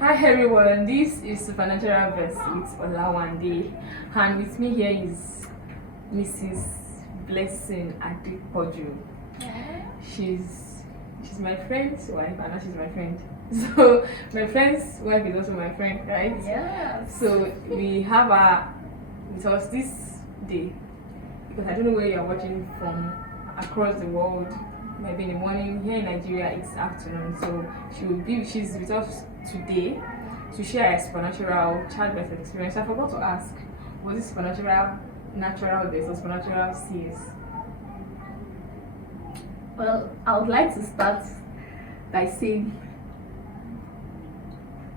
Hi everyone, this is Supernatural Verse with Olawande, and with me here is Mrs. Blessing Adepoju. She's my friend's wife, and now she's my friend. So my friend's wife is also my friend, right? Yes. So we have her with us this day because I don't know where you're watching from across the world. Maybe in the morning. Here in Nigeria it's afternoon, so she's with us today to share a supernatural childbirth experience. I forgot to ask, was it supernatural natural birth or supernatural CS? Well, I would like to start by saying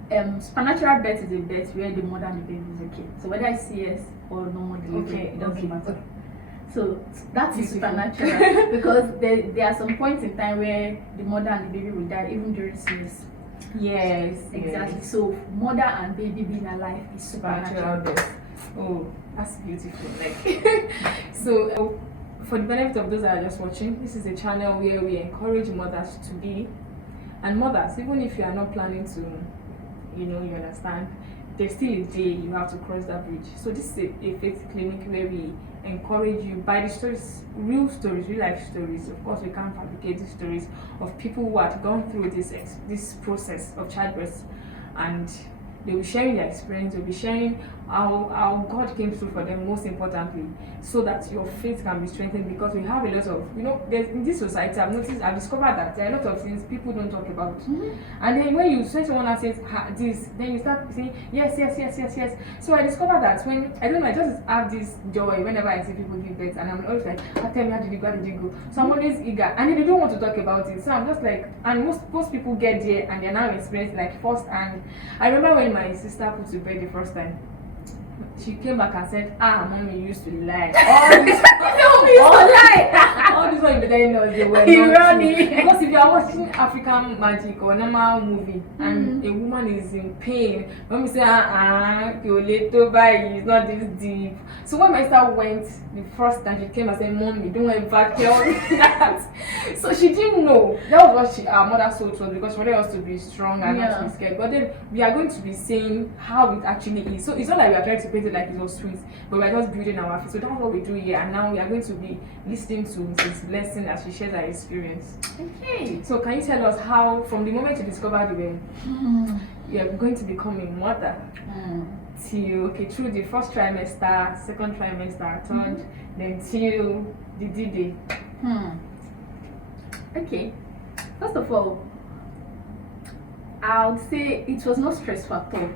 supernatural birth is a birth where the mother and the baby is okay. So whether it's CS or normal delivery, it doesn't matter. So that is supernatural because there are some points in time where the mother and the baby will die even during CS. Yes, Exactly. yes. So mother and baby being alive is supernatural. Birth. Oh, that's beautiful. Like so for the benefit of those that are just watching, this is a channel where we encourage mothers to be, and mothers, even if you are not planning to, you understand, there's still a day you have to cross that bridge. So this is a faith clinic where we encourage you by the stories, real life stories. Of course, we can't fabricate the stories of people who have gone through this process of childbirth, and they'll be sharing their experience. They'll be sharing how God came through for them, most importantly, so that your faith can be strengthened. Because we have a lot of, there's, in this society, I've discovered that there are a lot of things people don't talk about. And then when you say someone else says this, then you start saying yes. So I discovered that when I just have this joy whenever I see people give birth, and I'm always like, tell me, how did you go? So I'm always eager, and then they don't want to talk about it. So I'm just like, and most people get there and they're now experiencing like first hand. I remember when my sister put to bed the first time, she came back and said, mommy used to lie. All this all this one you're telling us, they were not true. Because if you are watching African magic or normal movie and a woman is in pain, when we say, it's not this deep. So when my sister went the first time, she came and said, Mommy, don't ever tell me that. So she didn't know. That was what our mother told us, because she wanted us to be strong and not to be scared. But then we are going to be saying how it actually is. So it's not like we are trying to paint it like it was sweet, but we are just building our faith. So that's what we do here. And now we are going to be listening to Mrs. Blessing as she shares her experience. Okay. So can you tell us how, from the moment you discovered you are going to become a mother, till through the first trimester, second trimester, third, then till the D-Day? Okay. First of all, I would say it was not stressful at all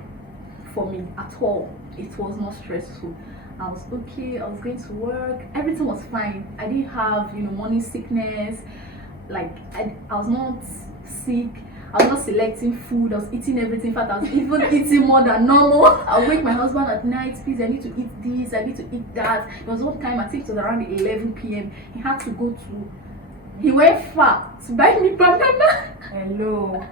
for me at all. It was not stressful. I was okay. I was going to work. Everything was fine. I didn't have morning sickness. Like I was not sick. I was not selecting food. I was eating everything. In fact, I was even eating more than normal. I wake my husband at night. Please, I need to eat this. I need to eat that. There was one time, I think it was around 11 p.m. He had to go to. He went far to buy me banana. Hello.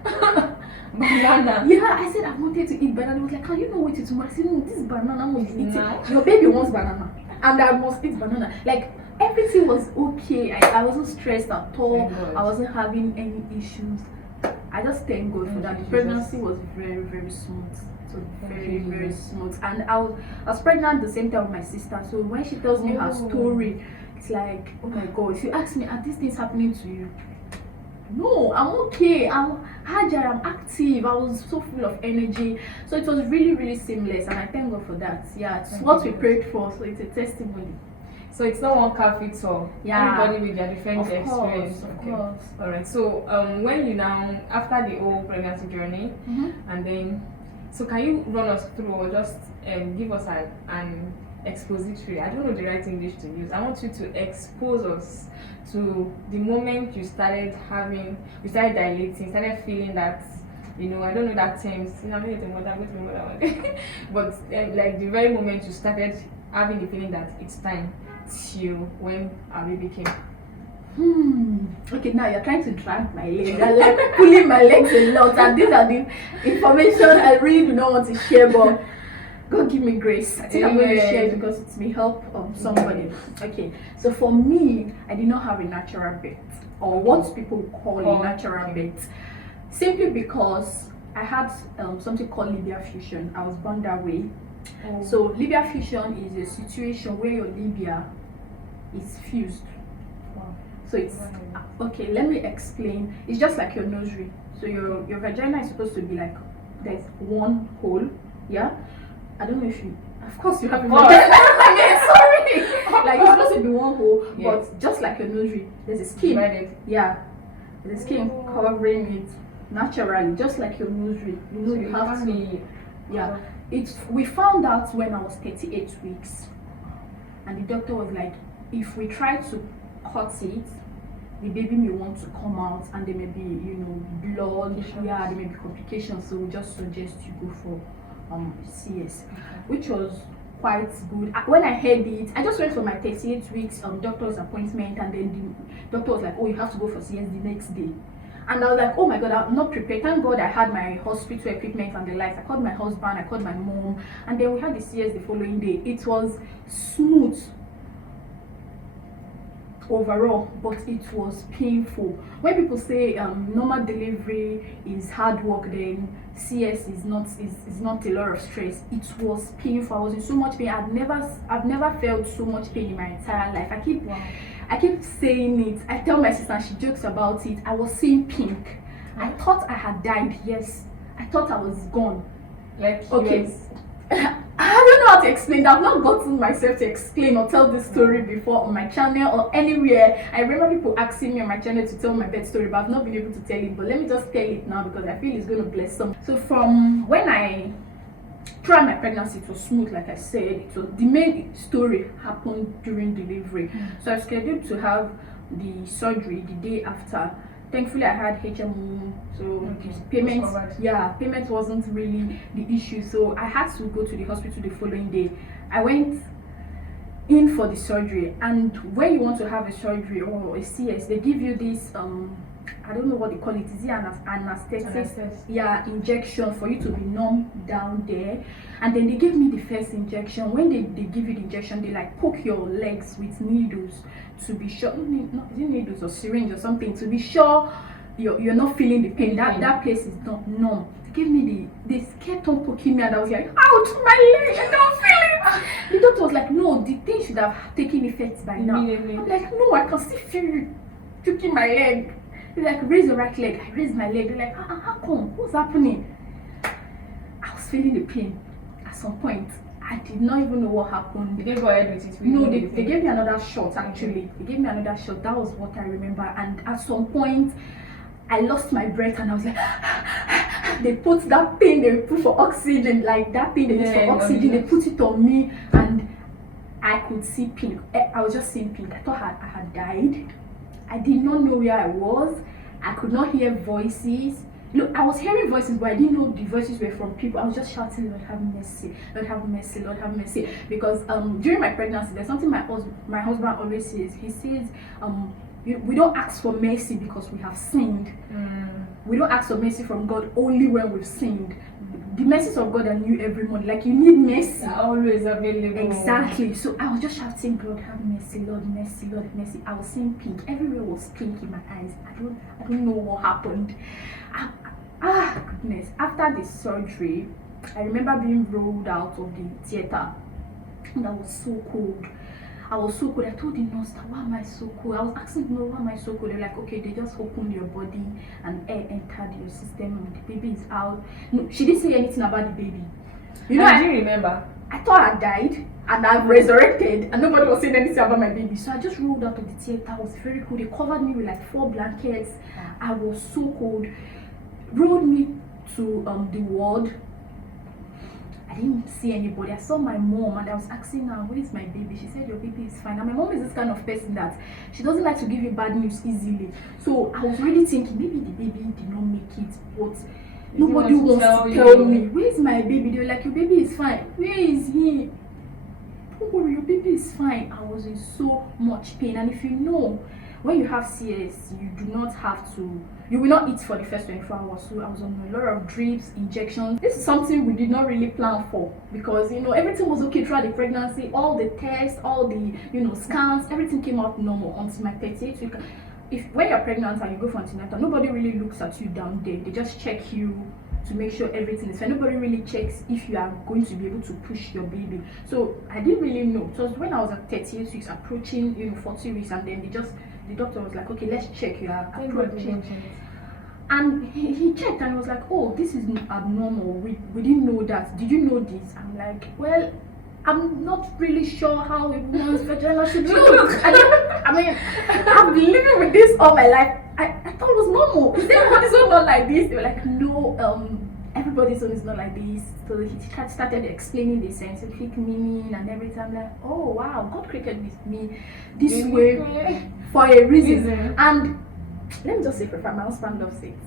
Banana. Yeah, I said I wanted to eat banana. He was like, can you not wait till tomorrow? I said, no, this banana must be eaten. Your baby wants banana, and I must eat banana. Like everything was okay. I wasn't stressed at all. I wasn't having any issues. I just thank God for that. The pregnancy was very, very smooth. So very, very smooth. And I was pregnant at the same time with my sister. So when she tells me her story, it's like, oh my God. She asked me, are these things happening to you? No, I'm okay. I'm agile, I'm active. I was so full of energy. So it was really, really seamless, and I thank God for that. Yeah, it's what we prayed for, so it's a testimony. So it's not one car fits all. Yeah. Everybody with their different experience. Of course. All right. So when you now, after the whole pregnancy journey, and then, so can you run us through, or just give us an expository? I don't know the right English to use. I want you to expose us to the moment you started dilating, started feeling that, I don't know that term, but like the very moment you started having the feeling that it's time, till when our baby came. Okay, now you're trying to drag my leg. You're like pulling my legs a lot, and these are the information I really do not want to share, but God give me grace. I think I'm going to share it because it may help somebody. Okay, so for me, I did not have a natural birth, or what people call a natural birth, simply because I had something called LIBIAL fusion. I was born that way. Oh. So LIBIAL fusion is a situation where your labia is fused. Wow. So it's okay. Let me explain. It's just like your nursery. So your vagina is supposed to be like there's one hole. Yeah. I don't know if you. Of course you have a vagina. I mean, sorry. Like it's supposed to be one hole, but just like your nursery, there's a skin. Yeah. There's a skin covering it naturally, just like your nursery. You know, you have to. Yeah. We found out when I was 38 weeks, and the doctor was like, if we try to cut it, the baby may want to come out, and there may be, blood. Yeah, there may be complications. So we just suggest you go for CS, which was quite good. When I heard it, I just went for my 38 weeks doctor's appointment, and then the doctor was like, oh, you have to go for CS the next day. And I was like, oh my god, I'm not prepared. Thank God I had my hospital equipment and the lights. I called my husband, I called my mom, and then we had the CS the following day. It was smooth overall, but it was painful. When people say normal delivery is hard work, then CS is not a lot of stress. It was painful. I was in so much pain. I've never felt so much pain in my entire life. I keep saying it. I tell my sister, and she jokes about it. I was seeing pink. I thought I had died. Yes, I thought I was gone. Like, okay. I don't know how to explain that. I've not gotten myself to explain or tell this story before on my channel or anywhere. I remember people asking me on my channel to tell my bed story, but I've not been able to tell it. But let me just tell it now because I feel it's going to bless some. So from when I throughout my pregnancy, it was smooth, like I said. So the main story happened during delivery. So I was scheduled to have the surgery the day after. Thankfully, I had HMO, so payment wasn't really the issue. So I had to go to the hospital the following day. I went in for the surgery, and when you want to have a surgery or a CS, they give you this I don't know what they call it. Is it an anesthetic? Yeah, injection for you to be numb down there. And then they gave me the first injection. When they give you the injection, they like poke your legs with needles to be sure. Not is it needles or syringe or something to be sure you're not feeling the pain. That place is not numb. They gave me they kept on poking me, and I was like, ouch, my leg, I don't feel it. The doctor was like, no, the thing should have taken effect by now. I'm like, no, I can still feel you poking my leg. They're like, raise your right leg. I raised my leg. They're like, how come? What's happening? I was feeling the pain at some point. I did not even know what happened. Did they go ahead with it? No, they gave me another shot actually. They gave me another shot. That was what I remember. And at some point, I lost my breath and I was like, they put that thing they put for oxygen, like that thing they use for oxygen, they put it on me and I could see pink. I was just seeing pink. I thought I had died. I did not know where I was. I could not hear voices. Look, I was hearing voices, but I didn't know the voices were from people. I was just shouting, Lord have mercy, Lord have mercy, Lord have mercy. Because during my pregnancy, there's something my husband always says. He says, we don't ask for mercy because we have sinned. We don't ask for mercy from God only when we've sinned. The mercies of God are new every morning. Like, you need mercy. They're always available. Exactly. So I was just shouting, Lord have mercy, Lord mercy, Lord mercy. I was seeing pink. Everywhere was pink in my eyes. I don't know what happened. Goodness. After the surgery, I remember being rolled out of the theater. And I was so cold. I was so cold. I told the nurse, why am I so cold? I was asking the nurse, why am I so cold? They're like, okay, they just opened your body and air entered your system and the baby is out. No, she didn't say anything about the baby. You know, I didn't remember. I thought I died and I've resurrected and nobody was saying anything about my baby. So I just rolled out of the theater. I was very cold. They covered me with like 4 blankets. I was so cold. Rolled me to the ward. I didn't see anybody. I saw my mom and I was asking her, where is my baby? She said, your baby is fine. And my mom is this kind of person that she doesn't like to give you bad news easily. So I was really thinking, maybe the baby did not make it, but nobody wants to tell me, where is my baby? They were like, your baby is fine. Where is he? Don't worry, your baby is fine. I was in so much pain. And if you know, when you have CS, you do not have to, you will not eat for the first 24 hours. So I was on a lot of drips, injections. This is something we did not really plan for because, you know, everything was okay throughout the pregnancy. All the tests, all the, scans, everything came out normal until my 38th week. When you're pregnant and you go for antenatal, nobody really looks at you down there. They just check you to make sure everything is fine. Nobody really checks if you are going to be able to push your baby. So I didn't really know. It was when I was at 38 weeks, approaching 40 weeks, and then the doctor was like, okay, let's check, you are approaching. And he checked and he was like, oh, this is abnormal. We didn't know that. Did you know this? I'm like, well, I'm not really sure how a woman's vagina should look. I mean, I've been living with this all my life. I thought it was normal. Is everybody's own not like this? They were like, no, everybody's own is not like this. So he started explaining the scientific meaning and everything. I'm like, oh wow, God created me this way for a reason. And let me just say, for my husband loves it.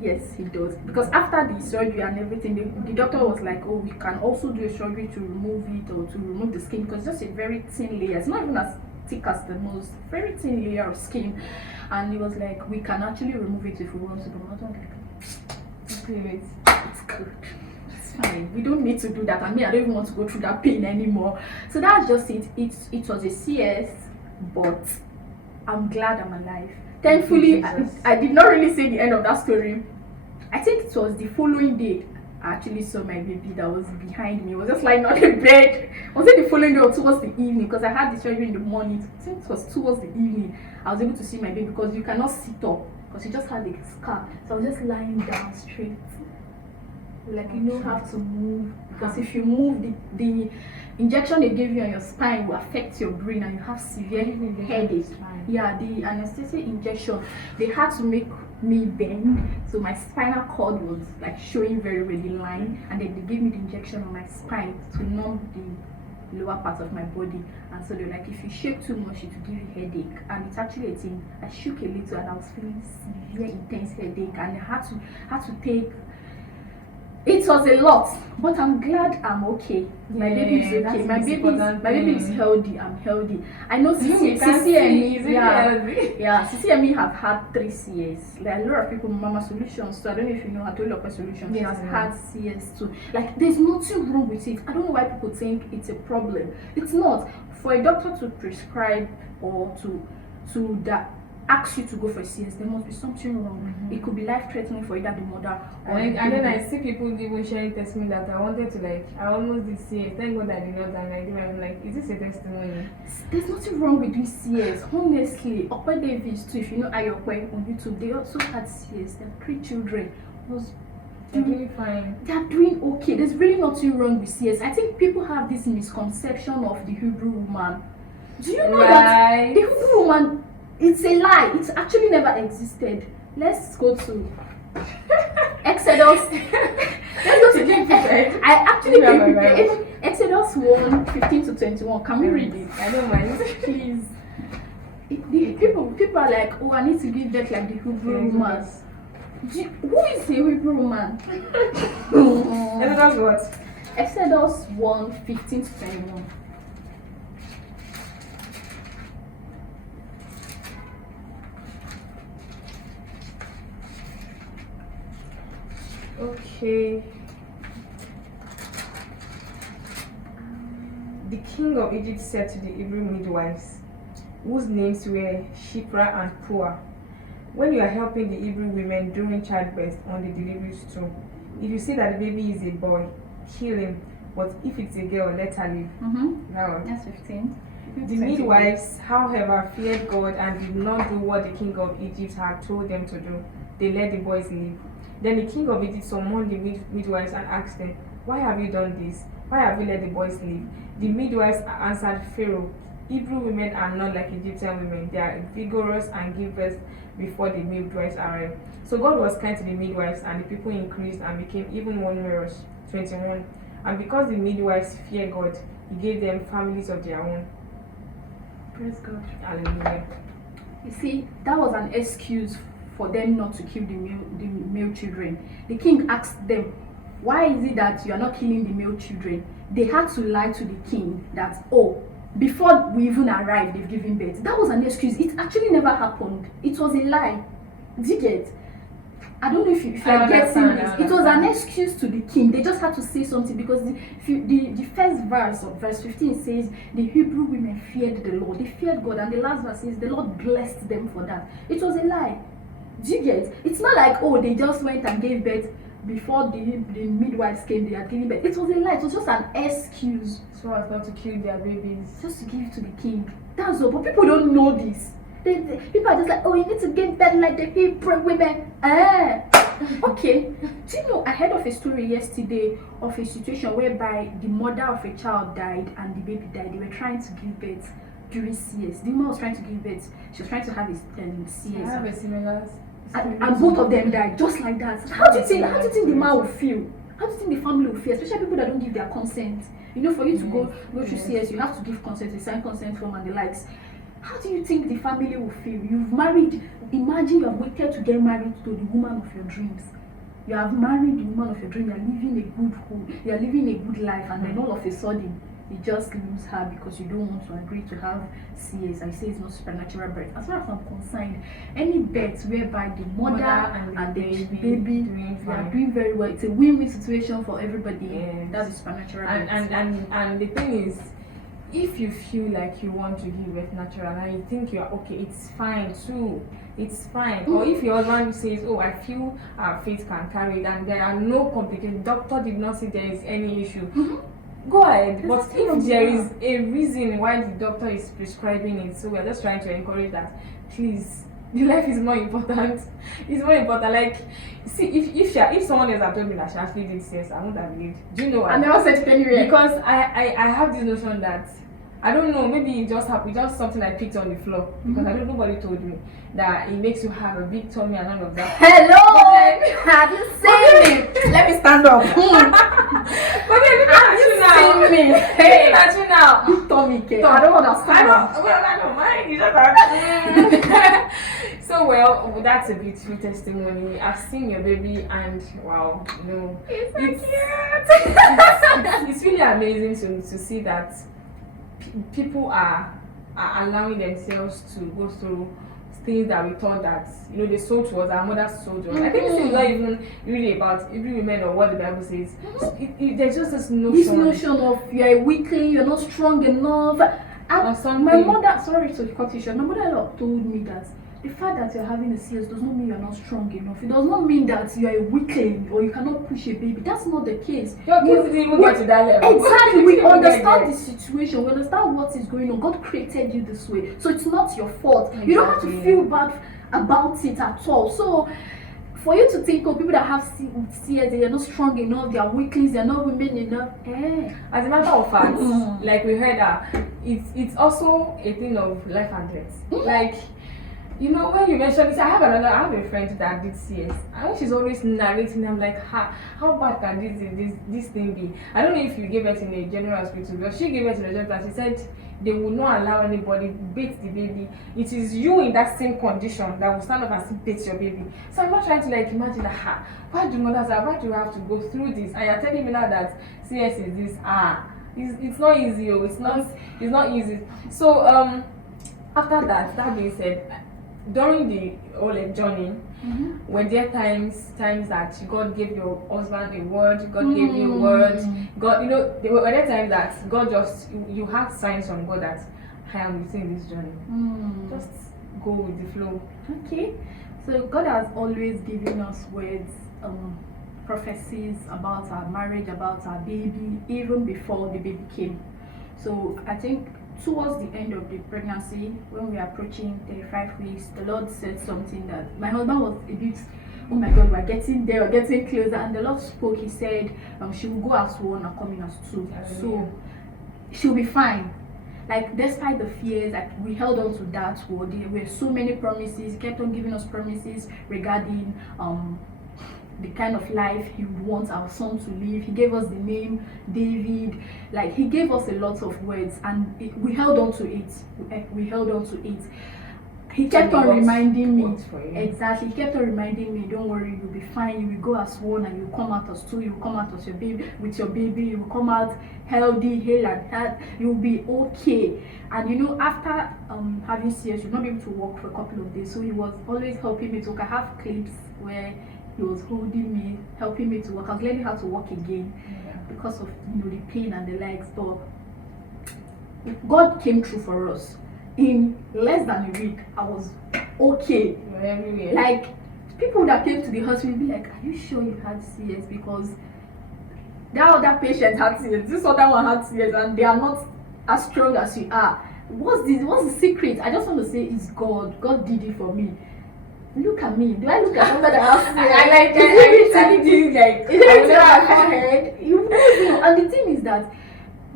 Yes, he does. Because after the surgery and everything, the doctor was like, oh, we can also do a surgery to remove it or to remove the skin, because it's just a very thin layer. It's not even as thick as the most, very thin layer of skin. And he was like, we can actually remove it if we want to. But I was like, okay, it's good. It's fine. We don't need to do that. I mean, I don't even want to go through that pain anymore. So that's just it. It was a CS, but I'm glad I'm alive. Thankfully, I did not really say the end of that story. I think it was the following day I actually saw my baby that was behind me. It was just lying on the bed. Was it the following day or towards the evening? Because I had the surgery in the morning. I think it was towards the evening. I was able to see my baby, because you cannot sit up because he just had a scar. So I was just lying down straight. Like, you don't have to move, because if you move, the injection they gave you on your spine will affect your brain and you have severe headache. Yeah, the anesthesia injection, they had to make me bend, so my spinal cord was like showing very really line, and then they gave me the injection on my spine to numb the lower part of my body. And so they're like, if you shake too much it will give you headache, and it's actually a thing. I shook a little and I was feeling severe intense headache, and I had to take. It was a lot, but I'm glad I'm okay. My baby is okay. My baby is healthy. I'm healthy. I know Sissy and me have had 3 CS. Like a lot of people, Mama Solutions. So I don't know if you know her, Tolulope Solutions. She has had CS too. Like, there's nothing wrong with it. I don't know why people think it's a problem. It's not. For a doctor to prescribe or to that ask you to go for CS, there must be something wrong. It could be life-threatening for either the mother or and then I see people even sharing testimony that I wanted to, like, I almost did CS. Thank God I did not, and I did. I'm like, is this a testimony? There's nothing wrong with doing CS. Honestly, Okwe Davis too, if you know Ayokwe on YouTube, they also had CS. Their 3 children was really fine. They are doing okay. There's really nothing wrong with CS. I think people have this misconception of the Hebrew woman. Do you know that the Hebrew woman, it's a lie. It's actually never existed. Let's go to Exodus. Let's go to I actually came prepared. Exodus 1:15-21. Can we read it? I don't mind. Please. People are like, oh, I need to give birth like the Hebrew woman. Who is the Hebrew woman? Exodus what? Exodus 1:15-21. Okay. The king of Egypt said to the Hebrew midwives, whose names were Shipra and Puah, when you are helping the Hebrew women during childbirth on the delivery stool, if you see that the baby is a boy, kill him. But if it's a girl, let her live. Now, that's 15. The midwives, however, feared God and did not do what the king of Egypt had told them to do. They let the boys live. Then the king of Egypt summoned the midwives and asked them, why have you done this? Why have you let the boys live? The midwives answered Pharaoh, Hebrew women are not like Egyptian women. They are vigorous and give birth before the midwives arrive. So God was kind to the midwives, and the people increased and became even more numerous. 21. And because the midwives fear God, He gave them families of their own. Praise God. Hallelujah. You see, that was an excuse for them not to kill the male children. The king asked them, why is it that you are not killing the male children? They had to lie to the king that, oh, before we even arrived, they've given birth. That was an excuse. It actually never happened. It was a lie. Did you get? I don't know if you are getting this. It was an excuse to the king. They just had to say something, because the first verse of verse 15 says the Hebrew women feared the Lord. They feared God, and the last verse says the Lord blessed them for that. It was a lie. Do you get? It's not like, oh, they just went and gave birth before the midwives came, they had given birth. It was a lie. It was just an excuse. So as not to kill their babies. Just to give it to the king. That's all. But people don't know this. People are just like, oh, you need to give birth like the Hebrew women. Okay. Do you know, I heard of a story yesterday of a situation whereby the mother of a child died and the baby died. They were trying to give birth during CS. The woman was trying to give birth. She was trying to have a CS. I have a similar. And both of them died just like that. How do you think the man will feel? How do you think the family will feel? Especially people that don't give their consent. You know, for you to go through CS, you have to give consent, you sign consent form and the likes. How do you think the family will feel? You've married, imagine you have waited to get married to the woman of your dreams. You have married the woman of your dreams, you are living a good home, you are living a good life, and then all of a sudden, you just lose her because you don't want to agree to have CS. I say it's not supernatural birth. As far as I'm concerned, any birth whereby the mother and the baby they are doing very well, it's a win-win situation for everybody. Yes. That's supernatural birth. And the thing is, if you feel like you want to give birth natural and you think you are okay, it's fine too. It's fine. Or if your husband says, oh, I feel our faith can carry it and there are no complications, doctor did not say there is any issue, go ahead. But if there is a reason why the doctor is prescribing it, so we're just trying to encourage that, please, the life is more important. It's more important. Like, see, if someone else had told me that she actually did CS, I wouldn't have believed. Do you know why? I never said it anywhere. Because I have this notion that, I don't know, maybe it just happened, just something I picked on the floor. Because nobody told me that it makes you have a big tummy and all of that. Hello! Have you seen me? Let me stand up. But then look at you now. Seen me? Hey, look at you now. Big tummy, K. I don't understand. I don't mind. You just So well, that's a beautiful testimony. I've seen your baby, and wow, you know, it's really amazing to see that people are allowing themselves to go through things that we thought that, you know, they sold to us, our mothers sold to us. I think this is not even really about every women or what the Bible says. There's just this notion of you're a weakling, you're not strong enough. And my mother, sorry to cut you short, my mother told me that the fact that you're having a CS does not mean you're not strong enough. It does not mean that you're a weakling or you cannot push a baby. That's not the case. Your kids didn't even get to that level. Exactly. We understand the situation. We understand what is going on. God created you this way. So it's not your fault. Exactly. You don't have to feel bad about it at all. So for you to think of people that have CS, they are not strong enough, they are weaklings, they are not women enough. As a matter of fact, like we heard that, it's also a thing of life and death. Like, you know, when you mentioned this, I have a friend that did CS, and she's always narrating. I'm like, how bad can this thing be? I don't know if you gave it in a general hospital, but she gave it in a general. And she said they will not allow anybody beat the baby. It is you in that same condition that will stand up and still beat your baby. So I'm not trying to like imagine that. Why do mothers why do you have to go through this? And you're telling me now that CS is this. It's not easy. It's not easy. So after that being said, during the whole journey, were there times that God gave your husband a word, God gave you a word, God, you know, were there times that God just, you had signs from God that I am with you in this journey? Just go with the flow. Okay, so God has always given us words, prophecies about our marriage, about our baby, even before the baby came. So I think towards the end of the pregnancy, when we are approaching 35 weeks, the Lord said something that my husband was a bit, oh my God, we're getting there, we're getting closer. And the Lord spoke. He said, she will go as one and come in as two. So she'll be fine. Like, despite the fears, like, we held on to that word. There were so many promises. He kept on giving us promises regarding the kind of life he would want our son to live. He gave us the name David. Like, he gave us a lot of words, and we held on to it. We held on to it. He kept on reminding me. Exactly. He kept on reminding me, don't worry, you'll be fine. You will go as one and you'll come out as two. You will come out as your baby with your baby. You will come out healthy, hale and healthy. You'll be okay. And you know, after having CS, you'll not be able to walk for a couple of days. So he was always helping me to walk. I have clips where he was holding me, helping me to walk. I was learning how to walk again because of, you know, the pain and the legs. But God came through for us. In less than a week, I was okay. Everywhere. Like, people that came to the hospital will be like, are you sure you had CS? Because that other patient had CS, this other one had CS, and they are not as strong as you are. What's the secret? I just want to say it's God. God did it for me. Look at me. Do I look at somebody that has CS? I like I do like Is it my forehead? You know. And the thing is that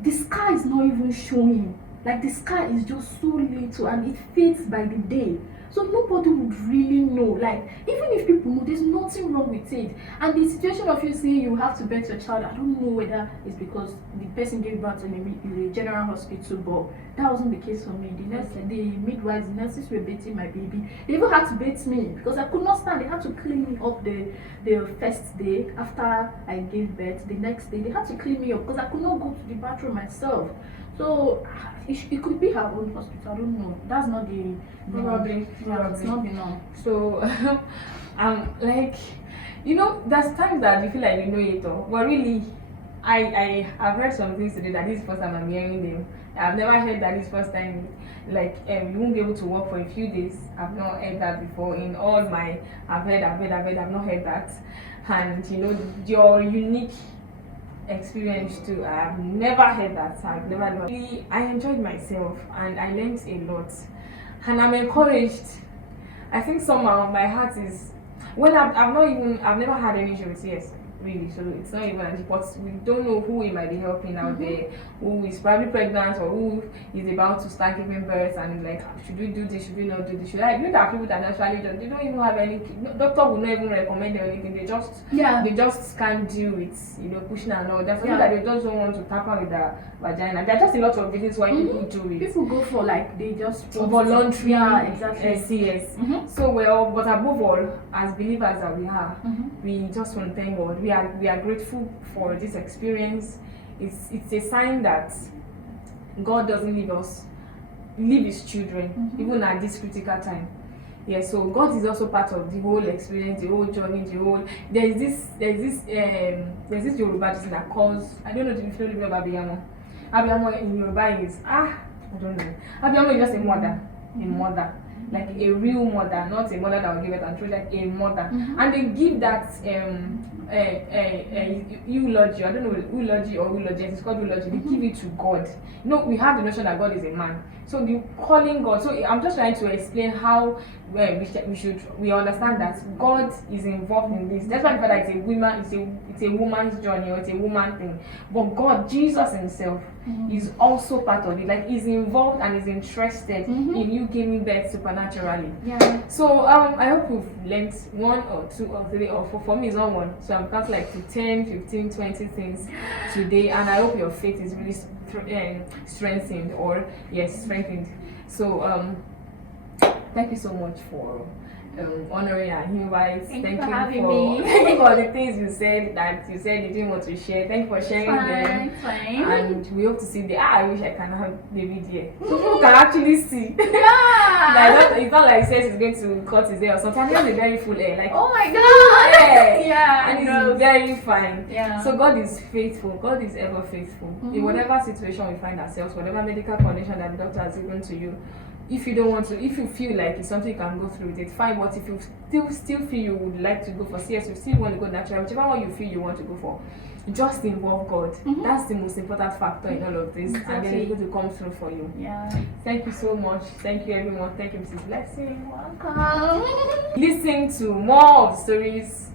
the sky is not even showing. Like, the sky is just so little and it fades by the day. So nobody would really know. Like, even if people know, there's nothing wrong with it. And the situation of you saying you have to birth your child, I don't know whether it's because the person gave birth in a general hospital, but that wasn't the case for me. The midwives, the nurses were bathing my baby. They even had to bathe me because I could not stand. They had to clean me up the first day after I gave birth. The next day, they had to clean me up because I could not go to the bathroom myself. So it could be her own hospital. I don't know. That's not the probably. It's not the norm. So like, you know, there's times that you feel like you know it all, but really, I have heard some things today that this is the first time I'm hearing them. I've never heard that this first time. Like, you won't be able to work for a few days. I've not heard that before. In all my, I've not heard that. And you know, your unique experience too. I've never heard that. Really, I enjoyed myself and I learned a lot, and I'm encouraged. I think somehow my heart is, when I've never had any issue with CS really, so it's not even an, but we don't know who we might be helping out there, who is probably pregnant or who is about to start giving birth, and like, should we do this, should we not do this, should I? You know, there are people that actually they don't even have any, doctor will not even recommend anything, they just can't do it, you know, pushing and all. There's people that they just don't want to tap on with their vagina. There are just a lot of reasons why people do it. People go for, like, they just voluntary, exactly. CS. So well, but above all, as believers that we are, we just want to thank God. We are grateful for this experience. It's a sign that God doesn't leave his children, even at this critical time. Yeah, so God is also part of the whole experience, the whole journey, there's this Yoruba thing that calls, I don't know if you know about Abiyamo. Abiyamo in Yoruba is I don't know. Abiyamo is just a mother. Like a real mother, not a mother that will give it and throw, like a mother. And they give that eulogy, I don't know, eulogy or eulogy, it's called eulogy, they give it to God. You know, we have the notion that God is a man. So the calling God, so I'm just trying to explain how we understand that God is involved in this. That's why I feel like it's a woman's journey, or it's a woman thing. But God, Jesus himself, is also part of it. Like, he's involved and is interested in you giving birth supernaturally. Yeah. So I hope you've learned one or two or three or four. For me it's not one. So I've got like 10, 15, 20 things today, and I hope your faith is really strengthened. So thank you so much for honoring our invites. Thank you for having me. Thank you for the things you said you didn't want to share. Thank you for sharing them. Fine. And we hope to see I wish I can have David here. So people can actually see. Yeah. It's not like he says he's going to cut his hair or something. He has a very full hair. Like, oh my god. Yeah. And he's very fine. Yeah. So God is faithful. God is ever faithful. In whatever situation we find ourselves, whatever medical condition that the doctor has given to you, if you don't want to, if you feel like it's something you can go through with it, fine. But if you still feel you would like to go for CS, you still want to go natural, whichever one you feel you want to go for, just involve God. That's the most important factor in all of this, and then it's going to come through for you. Yeah. Thank you so much. Thank you, everyone. Thank you, Mrs. Blessing. Welcome. Listen to more of the stories,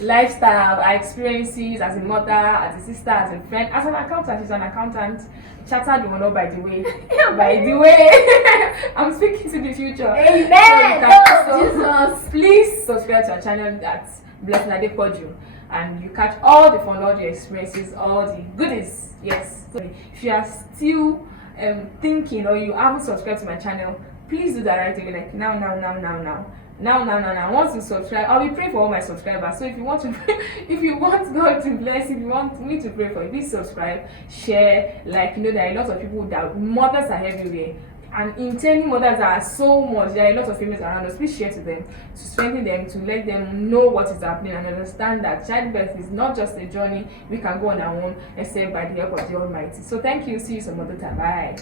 lifestyle, our experiences as a mother, as a sister, as a friend, as an accountant. She's an accountant. Chartered one, by the way. By the way, I'm speaking to the future. Amen. Jesus. Please subscribe to our channel. That's Blessing Adepoju, and you catch all the fun, all the experiences, all the goodies. Yes. So if you are still thinking, or you haven't subscribed to my channel, please do that right away. Like now. Once you subscribe, I'll be praying for all my subscribers. So if you want God to bless, if you want me to pray for you, please subscribe, share. Like, you know, there are a lot of people that mothers are everywhere, and intending mothers are so much. There are a lot of females around us. Please share to them, to strengthen them, to let them know what is happening and understand that childbirth is not just a journey we can go on our own, except by the help of the Almighty. So thank you. See you some other time. Bye.